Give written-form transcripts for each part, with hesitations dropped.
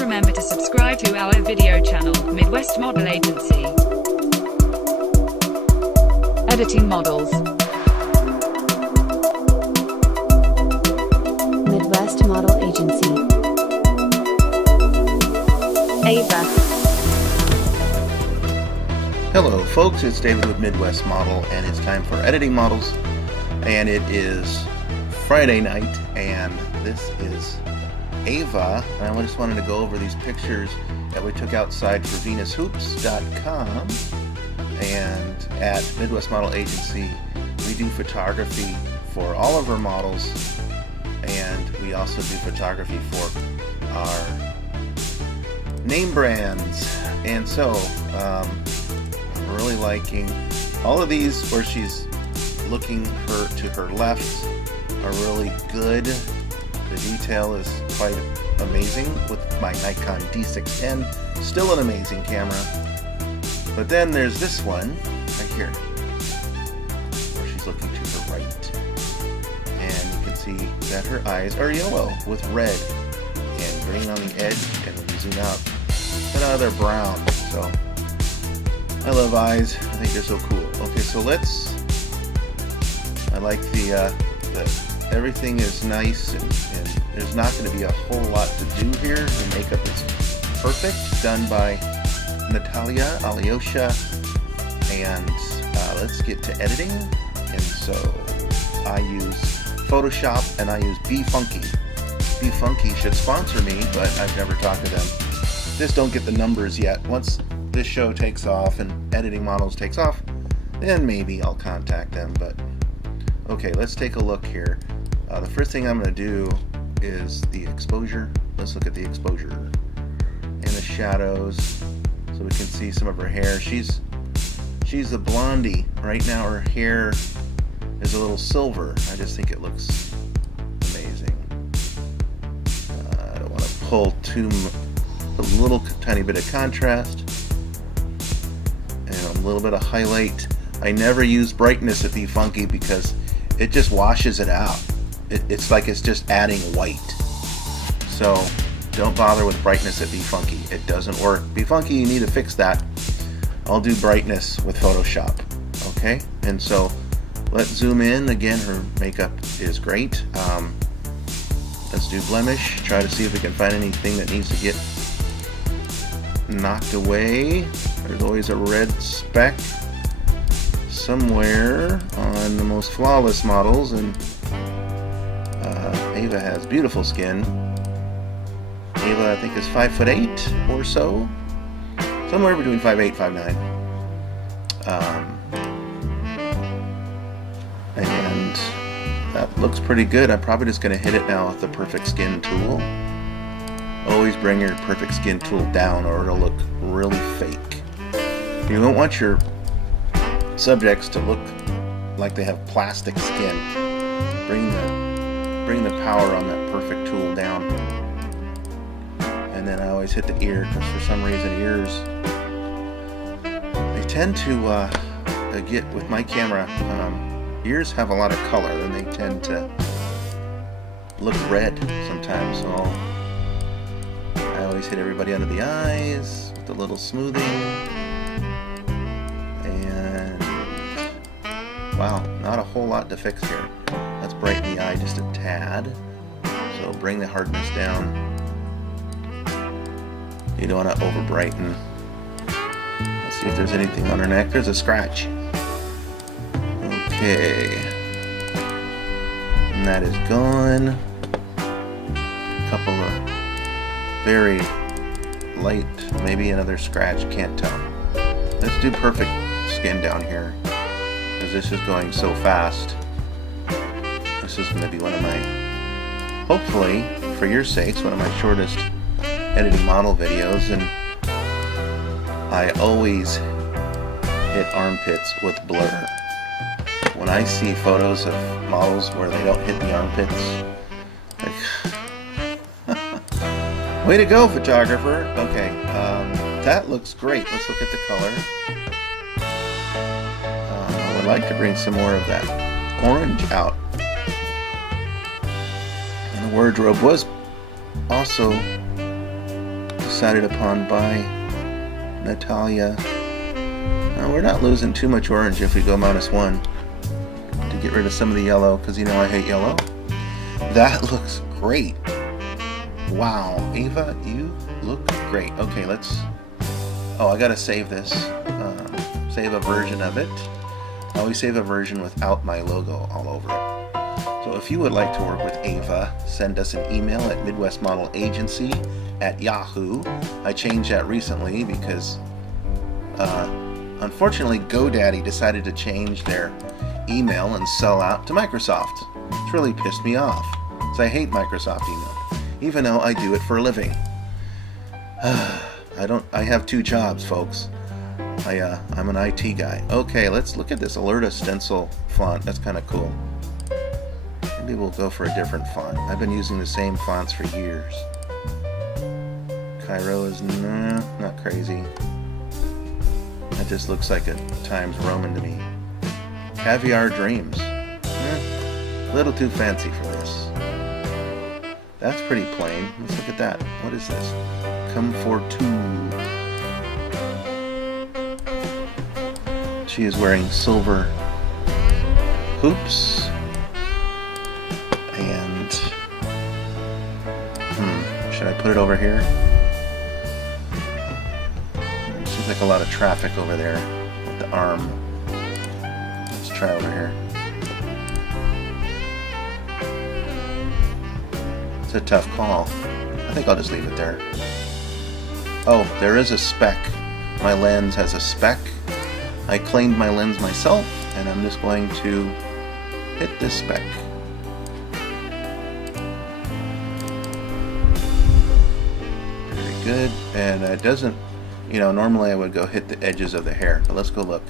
remember to subscribe to our video channel, Midwest Model Agency. Editing models. Midwest Model Agency. Ava. Hello folks, it's David with Midwest Model, and it's time for editing models. And it is Friday night, and this is Ava. And I just wanted to go over these pictures that we took outside for VenusHoops.com. And at Midwest Model Agency, we do photography for all of our models, and we also do photography for our name brands. And so I'm really liking all of these where she's looking to her left are really good. The detail is quite amazing with my Nikon D610, still an amazing camera. But then there's this one right here where she's looking to her right, and you can see that her eyes are yellow with red and green on the edge, and when you zoom out, ta-da, they're brown. So I love eyes. I think they're so cool. Okay, so I like the everything is nice, and there's not going to be a whole lot to do here. The makeup is perfect, done by Natalia Alyosha, and let's get to editing. And so I use Photoshop, and I use BeFunky. BeFunky should sponsor me, but I've never talked to them. Just don't get the numbers yet. Once this show takes off and editing models takes off, then maybe I'll contact them. But okay, let's take a look here. The first thing I'm going to do is the exposure. Let's look at the exposure and the shadows so we can see some of her hair. She's a blondie. Right now her hair is a little silver. I just think it looks amazing. I don't want to pull a little tiny bit of contrast and a little bit of highlight. I never use brightness at BeFunky because it just washes it out. It's like it's just adding white. So don't bother with brightness at BeFunky. It doesn't work. BeFunky, you need to fix that. I'll do brightness with Photoshop. Okay? And so let's zoom in. Again, her makeup is great. Let's do blemish. Try to see if we can find anything that needs to get knocked away. There's always a red speck somewhere on the most flawless models, and Ava has beautiful skin. Ava, I think, is 5'8" or so, somewhere between 5'8" 5'9". And that looks pretty good. I'm probably just going to hit it now with the Perfect Skin tool. Always bring your Perfect Skin tool down or it'll look really fake. You don't want your subjects to look like they have plastic skin. Bring the power on that Perfect tool down. And then I always hit the ear, because for some reason ears, they tend to get, with my camera, ears have a lot of color and they tend to look red sometimes. So I always hit everybody under the eyes with a little smoothing. And wow, not a whole lot to fix here. Let's brighten the eye just a tad. So bring the hardness down. You don't want to over brighten. Let's see if there's anything on her neck. There's a scratch. Okay. And that is gone. A couple of very light, maybe another scratch, can't tell. Let's do Perfect Skin down here, because this is going so fast. This is going to be one of my, hopefully, for your sakes, one of my shortest editing model videos. And I always hit armpits with blur. When I see photos of models where they don't hit the armpits, like, way to go, photographer. Okay, that looks great. Let's look at the color. I would like to bring some more of that orange out. And the wardrobe was also decided upon by Natalia. We're not losing too much orange if we go -1 to get rid of some of the yellow, because you know I hate yellow. That looks great. Wow, Ava, you look great. Okay, let's... Oh, I gotta save this. Save a version of it. I always save a version without my logo all over it. So if you would like to work with Ava, send us an email at midwestmodelagency@yahoo. I changed that recently because unfortunately GoDaddy decided to change their email and sell out to Microsoft. It's really pissed me off. So I hate Microsoft email, even though I do it for a living. I have 2 jobs, folks. I'm an IT guy. Okay, let's look at this Alerta stencil font. That's kind of cool. Maybe we'll go for a different font. I've been using the same fonts for years. Cairo is not crazy. That just looks like a Times Roman to me. Caviar Dreams. A little too fancy for this. That's pretty plain. Let's look at that. What is this? Come for 2. She is wearing silver hoops. And should I put it over here? Seems like a lot of traffic over there with the arm. Let's try over here. It's a tough call. I think I'll just leave it there. Oh, there is a speck. My lens has a speck. I cleaned my lens myself, and I'm just going to hit this speck. Very good. And it doesn't, you know, normally I would go hit the edges of the hair, but let's go look.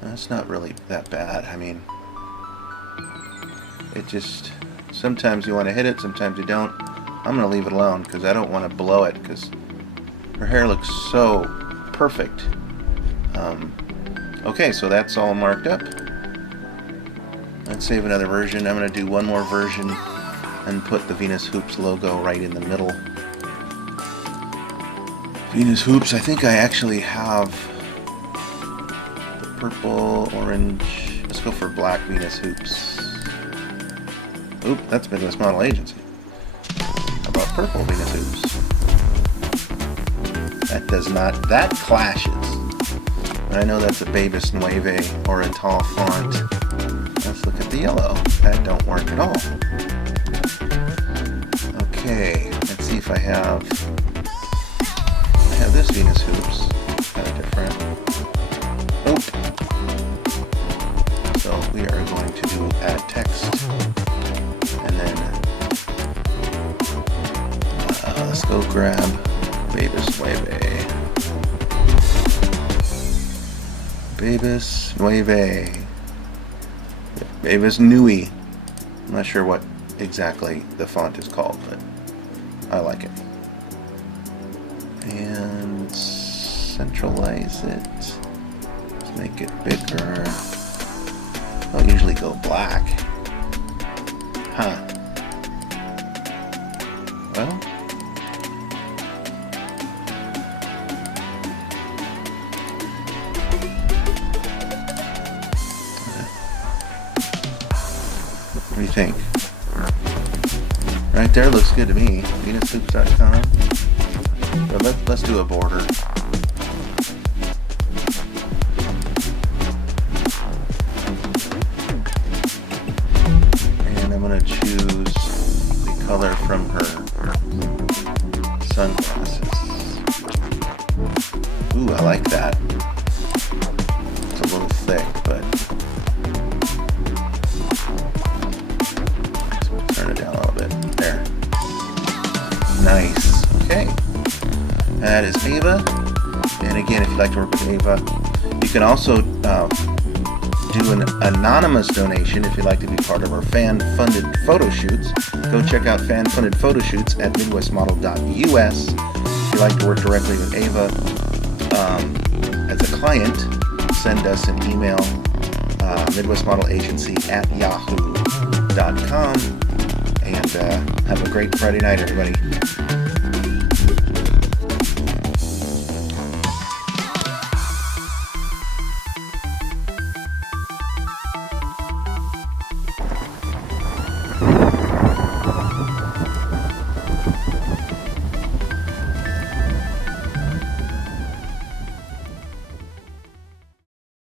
That's not really that bad. I mean, it just, sometimes you want to hit it, sometimes you don't. I'm going to leave it alone because I don't want to blow it because her hair looks so perfect. Okay, so that's all marked up. Let's save another version. I'm going to do one more version and put the Venus Hoops logo right in the middle. Venus Hoops, I think I actually have the purple, orange. Let's go for black Venus Hoops. Oop, that's Midwest Model Agency. How about purple Venus Hoops? That does not, that clashes. I know that's a Babus Nueve Oriental font. Let's look at the yellow. That don't work at all. Okay, let's see if I have this Venus Hoops. Kind of different. Oop. So we are going to do add text. And then let's go grab Babus Nueve. Babus Nueve. Babus Nui. I'm not sure what exactly the font is called, but I like it. And centralize it. Let's make it bigger. I'll usually go black. Huh. Well, what do you think? Right there looks good to me. VenusHoops.com. But let's do a border. And I'm gonna choose the color from her sunglasses. Ooh, I like that. It's a little thick, but turn it down a little bit. There. Nice. Okay. That is Ava. And again, if you'd like to work with Ava, you can also do an anonymous donation if you'd like to be part of our fan-funded photo shoots. Go check out fan-funded photo shoots at midwestmodel.us. If you'd like to work directly with Ava as a client, send us an email, midwestmodelagency@yahoo.com. And have a great Friday night, everybody.